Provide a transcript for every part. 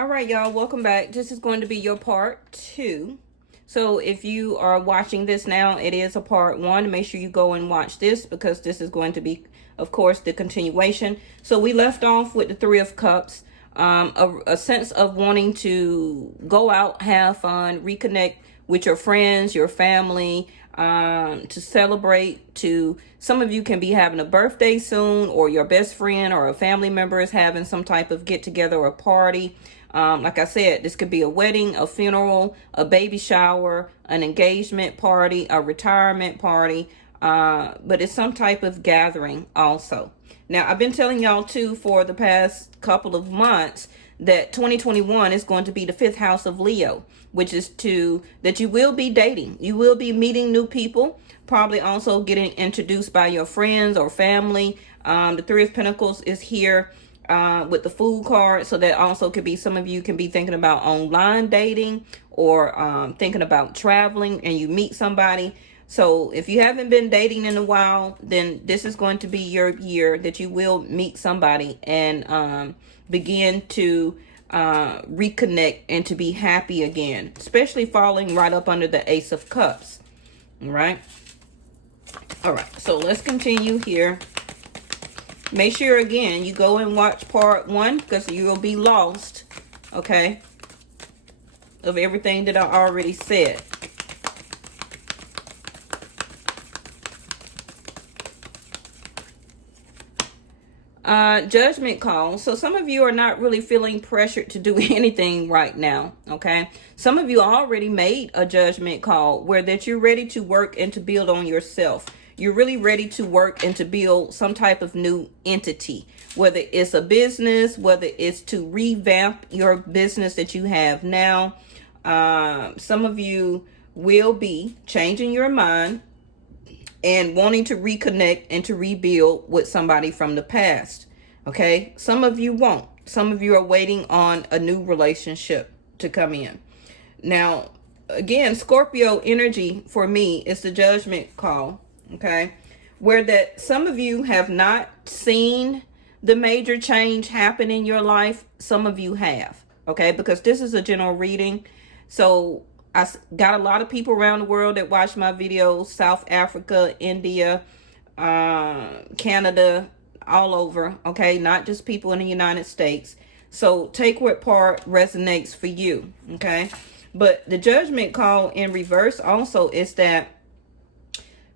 All right, y'all, welcome back. This is going to be your part 2. So if you are watching this now, it is a part 1. Make sure you go and watch this because this is going to be, of course, the continuation. So we left off with the Three of Cups, a sense of wanting to go out, have fun, reconnect with your friends, your family, to celebrate. To some of you can be having a birthday soon, or your best friend or a family member is having some type of get together or party. Like I said, this could be a wedding, a funeral, a baby shower, an engagement party, a retirement party, but it's some type of gathering also. Now, I've been telling y'all too for the past couple of months that 2021 is going to be the 5th house of Leo, which is that you will be dating. You will be meeting new people, probably also getting introduced by your friends or family. The Three of Pentacles is here with the Fool card, so that also could be, some of you can be thinking about online dating or thinking about traveling and you meet somebody. So if you haven't been dating in a while, then this is going to be your year that you will meet somebody and begin to reconnect and to be happy again, especially falling right up under the Ace of Cups. All right, so let's continue here. Make sure, again, you go and watch part 1 because you will be lost, okay, of everything that I already said. Judgment call. So some of you are not really feeling pressured to do anything right now, okay? Some of you already made a judgment call where that you're ready to work and to build on yourself. You're really ready to work and to build some type of new entity, whether it's a business, whether it's to revamp your business that you have now. Some of you will be changing your mind and wanting to reconnect and to rebuild with somebody from the past. Okay, some of you won't. Some of you are waiting on a new relationship to come in. Now, again, Scorpio energy for me is the judgment call. Okay, where that some of you have not seen the major change happen in your life. Some of you have. Okay, because this is a general reading. So I got a lot of people around the world that watch my videos, South Africa, India, Canada, all over, okay? Not just people in the United States. So take what part resonates for you, okay? But the judgment call in reverse also is that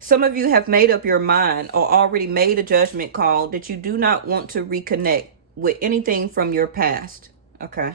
some of you have made up your mind or already made a judgment call that you do not want to reconnect with anything from your past, okay?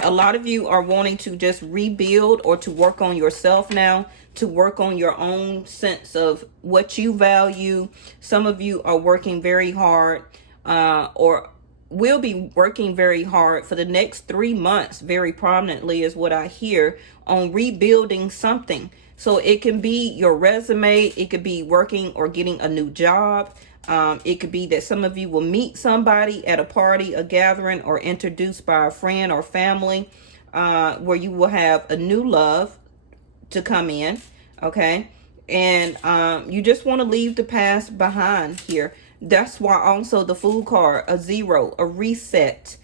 A lot of you are wanting to just rebuild or to work on yourself now, to work on your own sense of what you value. Some of you are working very hard or will be working very hard for the next 3 months, very prominently is what I hear, on rebuilding something. So it can be your resume, it could be working or getting a new job. It could be that some of you will meet somebody at a party, a gathering, or introduced by a friend or family, where you will have a new love to come in, okay? And you just want to leave the past behind here. That's why also the Fool card, a 0, a reset,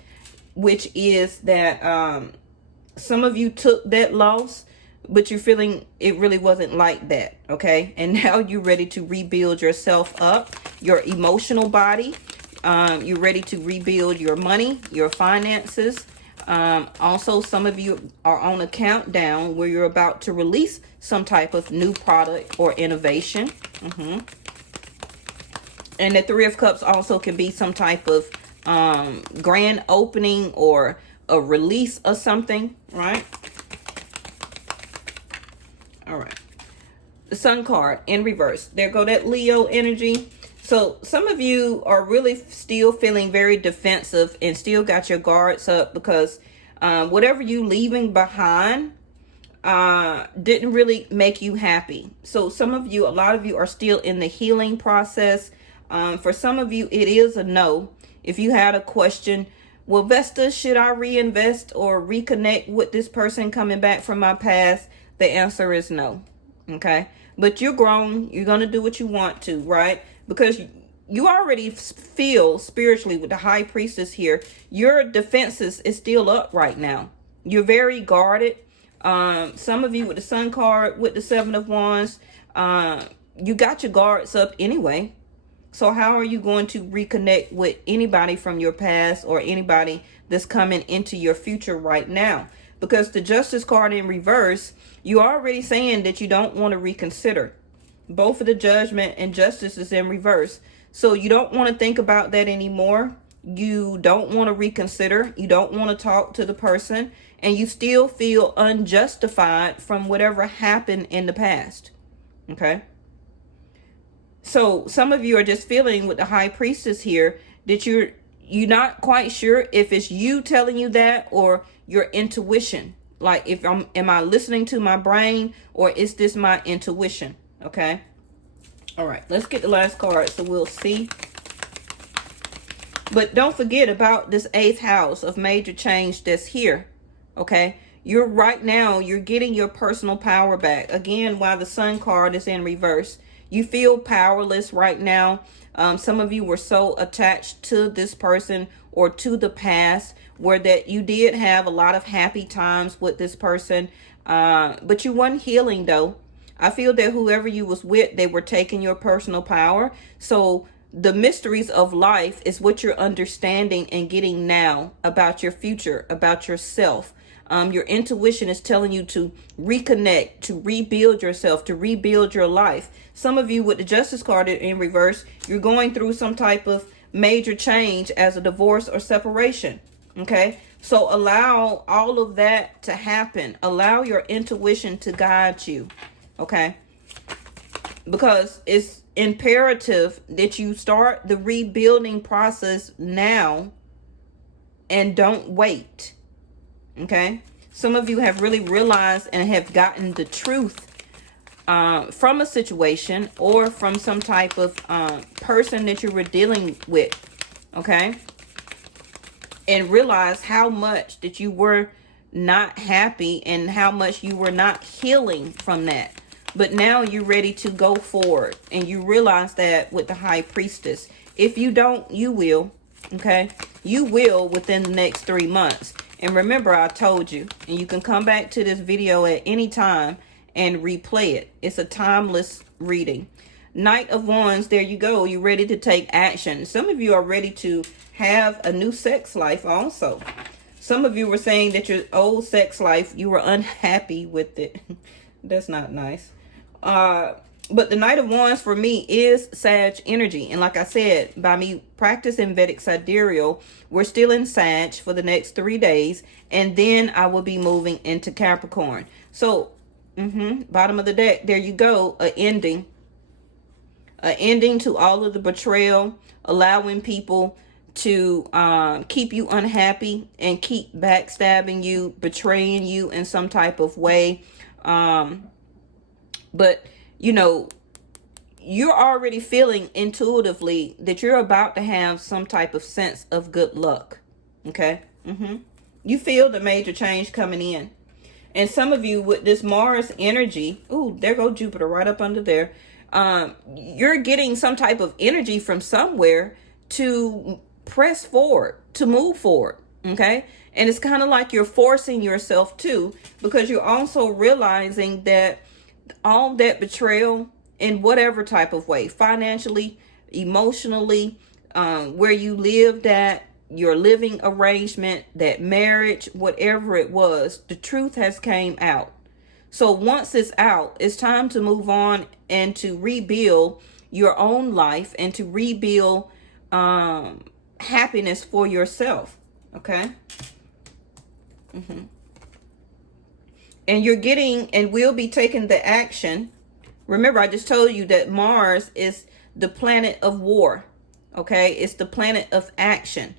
which is that some of you took that loss, but you're feeling it really wasn't like that, okay? And now you're ready to rebuild yourself up, your emotional body. You're ready to rebuild your money, your finances. Also, some of you are on a countdown where you're about to release some type of new product or innovation. And the Three of Cups also can be some type of grand opening or a release of something, right? All right, the Sun card in reverse. There go that Leo energy. So some of you are really still feeling very defensive and still got your guards up because whatever you leaving behind didn't really make you happy. So some of you, a lot of you are still in the healing process. For some of you, it is a no. If you had a question, well, Vesta, should I reinvest or reconnect with this person coming back from my past? The answer is no, okay? But you're grown. You're going to do what you want to, right? Because you already feel spiritually with the high priestess here, your defenses is still up right now. You're very guarded. Some of you with the sun card, with the 7 of wands, you got your guards up anyway. So how are you going to reconnect with anybody from your past or anybody that's coming into your future right now? Because the justice card in reverse, you're already saying that you don't want to reconsider. Both of the judgment and justice is in reverse. So you don't want to think about that anymore. You don't want to reconsider. You don't want to talk to the person. And you still feel unjustified from whatever happened in the past. Okay? So some of you are just feeling with the high priestess here that you're not quite sure if it's you telling you that or your intuition. Like, am I listening to my brain, or is this my intuition? Okay. All right, let's get the last card so we'll see. But don't forget about this 8th house of major change that's here. Okay. You're getting your personal power back. Again, while the sun card is in reverse. You feel powerless right now. Some of you were so attached to this person or to the past where that you did have a lot of happy times with this person. But you weren't healing though. I feel that whoever you was with, they were taking your personal power. So the mysteries of life is what you're understanding and getting now about your future, about yourself. Your intuition is telling you to reconnect, to rebuild yourself, to rebuild your life. Some of you with the justice card in reverse, you're going through some type of major change as a divorce or separation. Okay, so allow all of that to happen. Allow your intuition to guide you. Okay, because it's imperative that you start the rebuilding process now and don't wait. Okay, some of you have really realized and have gotten the truth from a situation or from some type of person that you were dealing with. Okay, and realize how much that you were not happy and how much you were not healing from that. But now you're ready to go forward, and you realize that with the high priestess. If you don't, you will. Okay, you will within the next 3 months. And remember, I told you, and you can come back to this video at any time and replay it. It's a timeless reading. Knight of Wands, there you go. You're ready to take action. Some of you are ready to have a new sex life also. Some of you were saying that your old sex life, you were unhappy with it. That's not nice. But the Knight of Wands for me is Sag energy. And like I said, by me practicing Vedic Sidereal, we're still in Sag for the next 3 days. And then I will be moving into Capricorn. So, bottom of the deck, there you go. An ending. An ending to all of the betrayal. Allowing people to keep you unhappy and keep backstabbing you, betraying you in some type of way. But you know, you're already feeling intuitively that you're about to have some type of sense of good luck. Okay. You feel the major change coming in. And some of you with this Mars energy, ooh, there go Jupiter right up under there. You're getting some type of energy from somewhere to press forward, to move forward. Okay. And it's kind of like you're forcing yourself to, because you're also realizing that all that betrayal in whatever type of way, financially, emotionally, where you lived at, your living arrangement, that marriage, whatever it was, the truth has came out. So once it's out, it's time to move on and to rebuild your own life and to rebuild happiness for yourself. Okay. And you're getting and will be taking the action. Remember, I just told you that Mars is the planet of war. Okay, it's the planet of action.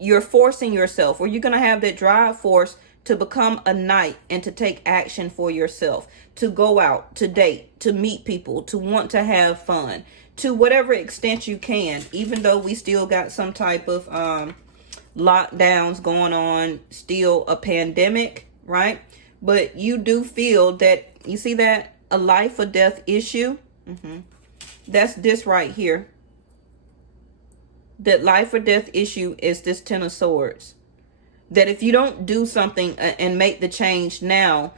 You're forcing yourself, or you're going to have that drive force to become a knight and to take action for yourself, to go out, to date, to meet people, to want to have fun, to whatever extent you can, even though we still got some type of lockdowns going on, still a pandemic, right? But you do feel that, you see that, a life or death issue? That's this right here. that life or death issue is this Ten of Swords. That if you don't do something and make the change now,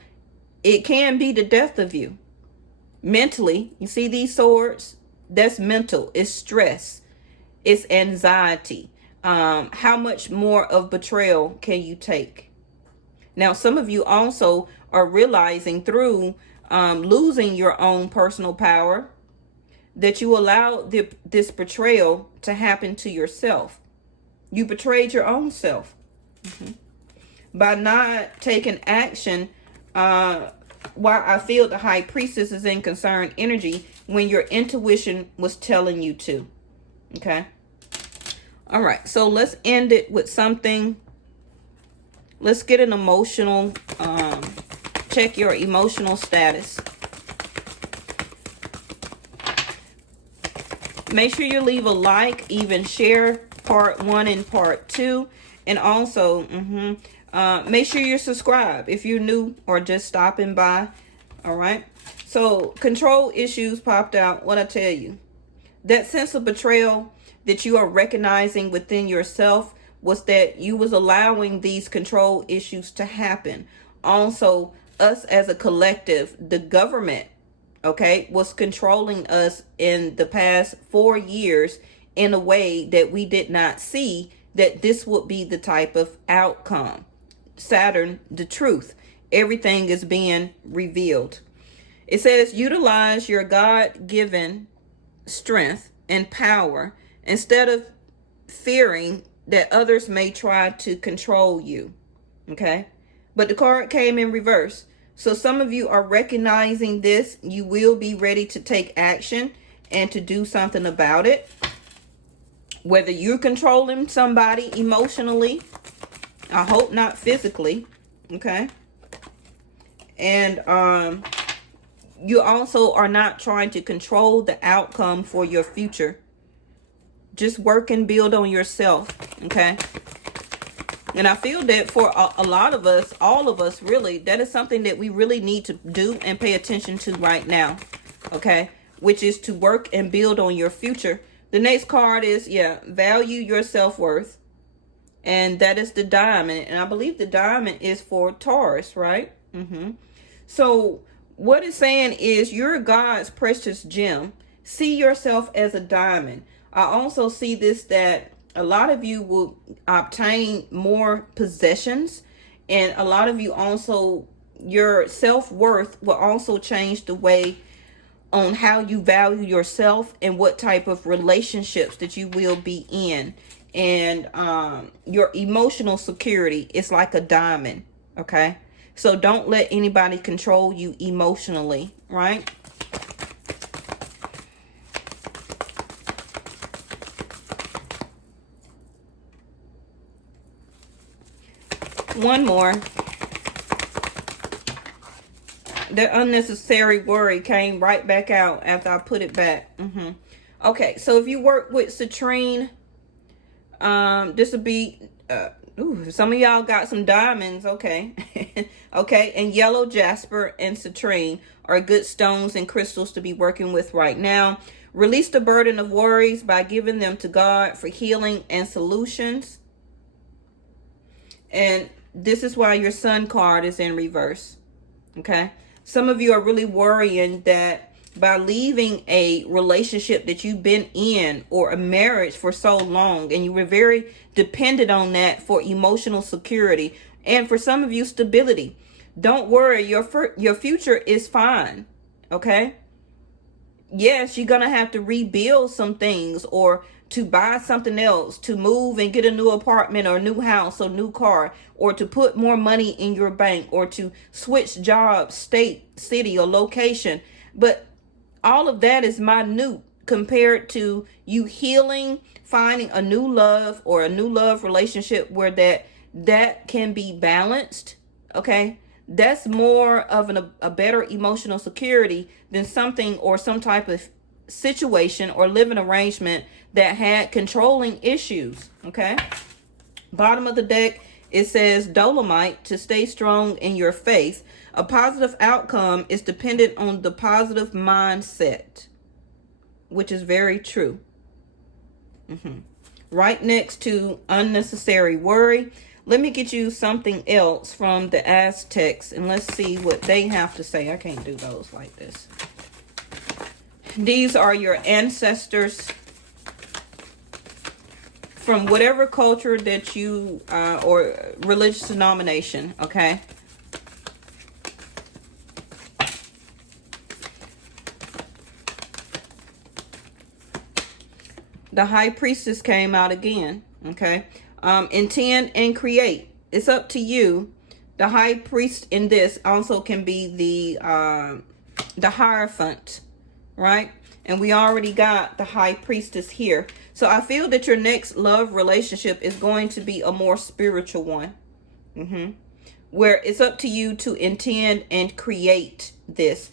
it can be the death of you. Mentally, you see these swords? That's mental. It's stress. It's anxiety. How much more of betrayal can you take? Now, some of you also are realizing through losing your own personal power that you allowed this betrayal to happen to yourself. You betrayed your own self. By not taking action, while I feel the High Priestess is in concerned energy when your intuition was telling you to. Okay. All right. So let's end it with something. Let's get an emotional, check your emotional status. Make sure you leave a like, even share part 1 and part 2. And also, make sure you're subscribed if you're new or just stopping by. All right. So control issues popped out. What I tell you, that sense of betrayal that you are recognizing within yourself was that you was allowing these control issues to happen. Also, us as a collective, the government, okay, was controlling us in the past 4 years in a way that we did not see that this would be the type of outcome. Saturn, the truth. Everything is being revealed. It says, utilize your God-given strength and power instead of fearing that others may try to control you. Okay? But the card came in reverse. So some of you are recognizing this. You will be ready to take action and to do something about it. Whether you're controlling somebody emotionally, I hope not physically. Okay? And you also are not trying to control the outcome for your future. Just work and build on yourself. Okay? And I feel that for a lot of us, all of us really, that is something that we really need to do and pay attention to right now. Okay? Which is to work and build on your future. The next card is, value your self-worth. And that is the diamond. And I believe the diamond is for Taurus, right? So what it's saying is you're God's precious gem. See yourself as a diamond. I also see this, that a lot of you will obtain more possessions. And a lot of you also, your self-worth will also change the way on how you value yourself and what type of relationships that you will be in. And your emotional security is like a diamond. Okay? So don't let anybody control you emotionally, right? One more. The unnecessary worry came right back out after I put it back. Okay, so if you work with citrine, this will be, some of y'all got some diamonds, okay. Okay, and yellow jasper and citrine are good stones and crystals to be working with right now. Release the burden of worries by giving them to God for healing and solutions. And this is why your sun card is in reverse. Okay. Some of you are really worrying that by leaving a relationship that you've been in or a marriage for so long, and you were very dependent on that for emotional security and for some of you stability. Don't worry. Your future is fine. Okay. Yes, you're going to have to rebuild some things or to buy something else, to move and get a new apartment or a new house or new car, or to put more money in your bank, or to switch jobs, state, city, or location. But all of that is minute compared to you healing, finding a new love or a new love relationship where that can be balanced. Okay. That's more of a better emotional security than something or some type of situation or living arrangement that had controlling issues. Okay. Bottom of the deck, it says Dolomite to stay strong in your faith. A positive outcome is dependent on the positive mindset, which is very true. right next to unnecessary worry. Let me get you something else from the Aztecs, and let's see what they have to say. I can't do those like this. These are your ancestors from whatever culture that you, or religious denomination, okay? The High Priestess came out again, okay? Intend and create. It's up to you. The High Priest in this also can be the Hierophant, right? And we already got the High Priestess here. So I feel that your next love relationship is going to be a more spiritual one. Where it's up to you to intend and create this.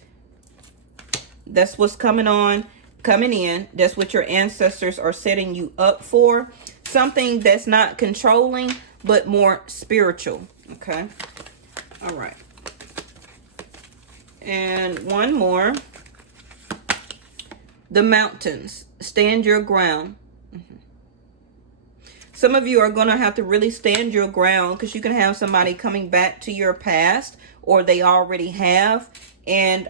That's what's coming in. That's what your ancestors are setting you up for. Something that's not controlling, but more spiritual. Okay. All right. And one more. The mountains. Stand your ground. Some of you are going to have to really stand your ground, because you can have somebody coming back to your past, or they already have. And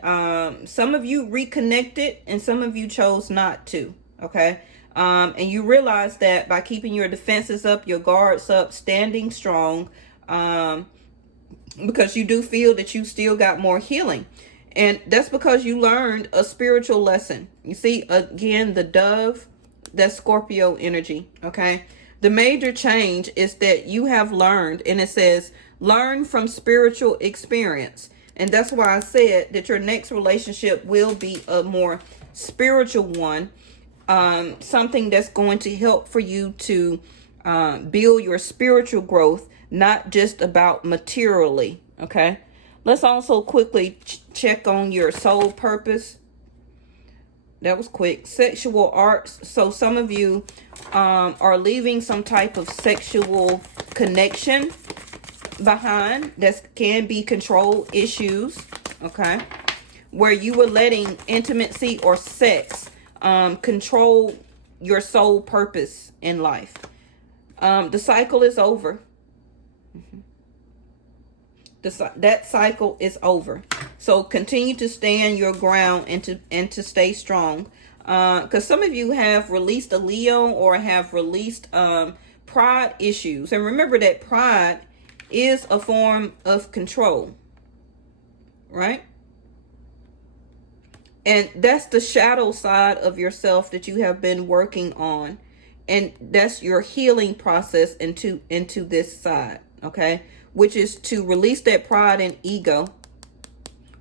some of you reconnected, and some of you chose not to. Okay. And you realize that by keeping your defenses up, your guards up, standing strong, because you do feel that you still got more healing. And that's because you learned a spiritual lesson. You see, again, the dove, that's Scorpio energy, okay? The major change is that you have learned, and it says, learn from spiritual experience. And that's why I said that your next relationship will be a more spiritual one. Something that's going to help for you to build your spiritual growth, not just about materially, okay? Let's also quickly check on your soul purpose. That was quick. Sexual arts. So some of you are leaving some type of sexual connection behind. That can be control issues, okay? Where you were letting intimacy or sex control your soul purpose in life. The cycle is over. That cycle is over. So continue to stand your ground and to stay strong. Because some of you have released a Leo, or have released pride issues. And remember that pride is a form of control, right? And that's the shadow side of yourself that you have been working on. And that's your healing process into this side, okay? Which is to release that pride and ego,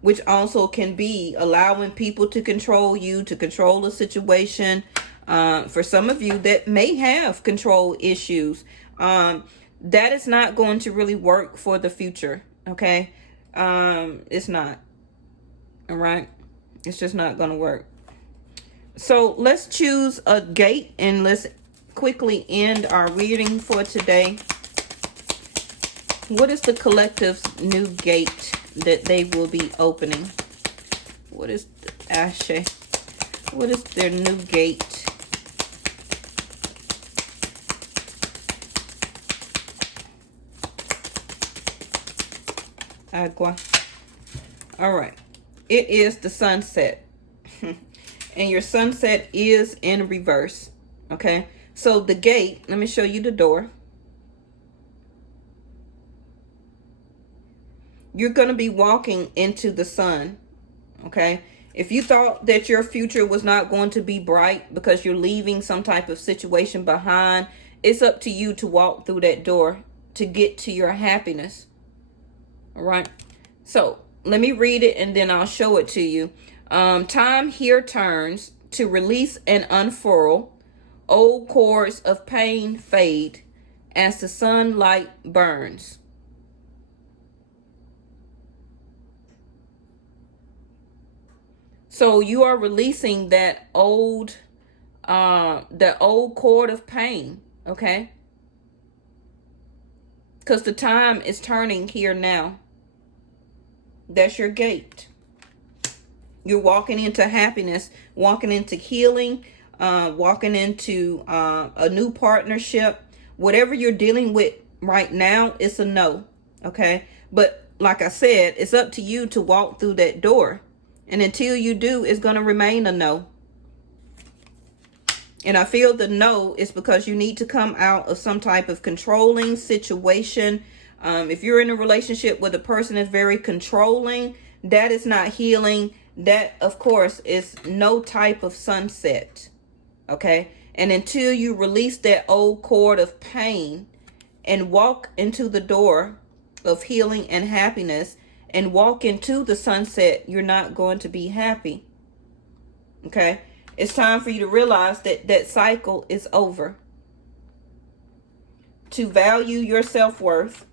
which also can be allowing people to control you, to control the situation. For some of you that may have control issues, that is not going to really work for the future, okay? It's not, all right? It's just not going to work. So let's choose a gate, and let's quickly end our reading for today. What is the collective's new gate that they will be opening? What is the Ashe? What is their new gate? Agua. All right. It is the sunset. And your sunset is in reverse. Okay. So the gate, let me show you the door. You're going to be walking into the sun, okay? If you thought that your future was not going to be bright because you're leaving some type of situation behind, it's up to you to walk through that door to get to your happiness, all right? So let me read it, and then I'll show it to you. Time here turns to release and unfurl. Old cords of pain fade as the sunlight burns. So you are releasing that old cord of pain, okay? Because the time is turning here now. That's your gate. You're walking into happiness, walking into healing, walking into a new partnership. Whatever you're dealing with right now, it's a no. Okay. But like I said, it's up to you to walk through that door. And until you do, it's going to remain a no. And I feel the no is because you need to come out of some type of controlling situation. If you're in a relationship with a person that's very controlling, that is not healing. That, of course, is no type of sunset. Okay? And until you release that old cord of pain and walk into the door of healing and happiness and walk into the sunset, you're not going to be happy. Okay? It's time for you to realize that that cycle is over. To value your self-worth.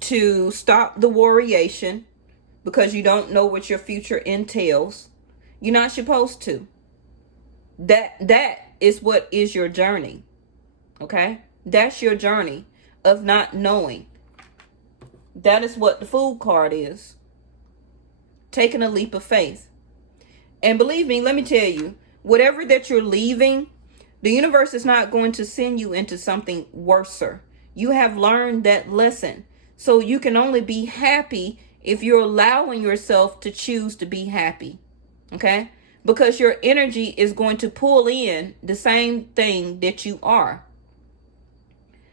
To stop the worryation because you don't know what your future entails. You're not supposed to. That is what is your journey. Okay? That's your journey of not knowing. That is what the Fool card is. Taking a leap of faith. And believe me, let me tell you, whatever that you're leaving, the universe is not going to send you into something worser. You have learned that lesson. So you can only be happy if you're allowing yourself to choose to be happy. Okay? Because your energy is going to pull in the same thing that you are.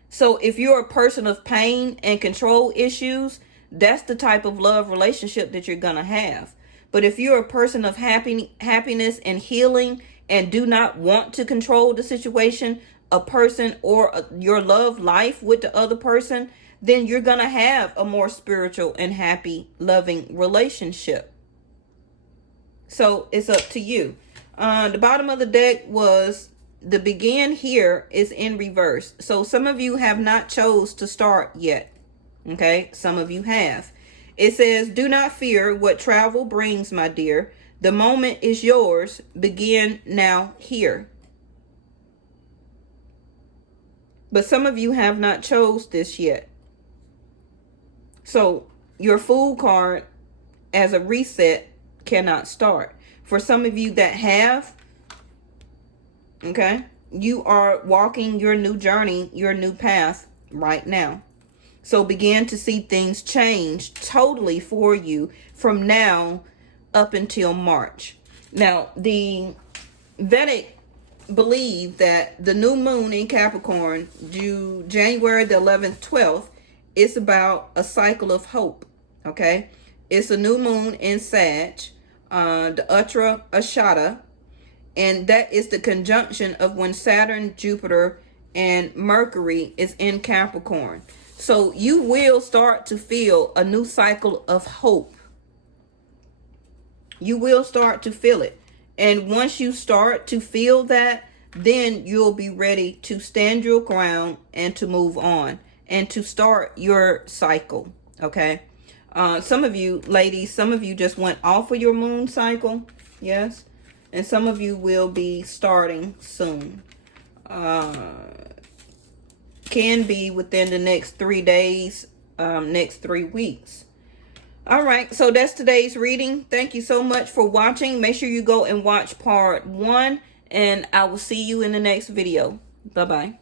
So if you're a person of pain and control issues, that's the type of love relationship that you're going to have. But if you're a person of happiness and healing and do not want to control the situation, a person or your love life with the other person, then you're going to have a more spiritual and happy, loving relationship. So it's up to you. The bottom of the deck was the begin here is in reverse. So some of you have not chose to start yet. Okay, some of you have. It says, do not fear what travel brings, my dear. The moment is yours. Begin now here. But some of you have not chose this yet. So your Fool card as a reset cannot start. For some of you that have, okay, you are walking your new journey, your new path right now. So begin to see things change totally for you from now up until March. Now, the Vedic believe that the new moon in Capricorn, due January the 11th, 12th, is about a cycle of hope. Okay? It's a new moon in Sag, the Uttra Ashada, and that is the conjunction of when Saturn, Jupiter, and Mercury is in Capricorn. So you will start to feel a new cycle of hope. You will start to feel it. And once you start to feel that, then you'll be ready to stand your ground and to move on and to start your cycle. Okay. Some of you ladies, some of you just went off of your moon cycle. Yes. And some of you will be starting soon. Can be within the next 3 days, next 3 weeks. All right, so that's today's reading. Thank you so much for watching. Make sure you go and watch part 1, and I will see you in the next video. Bye-bye.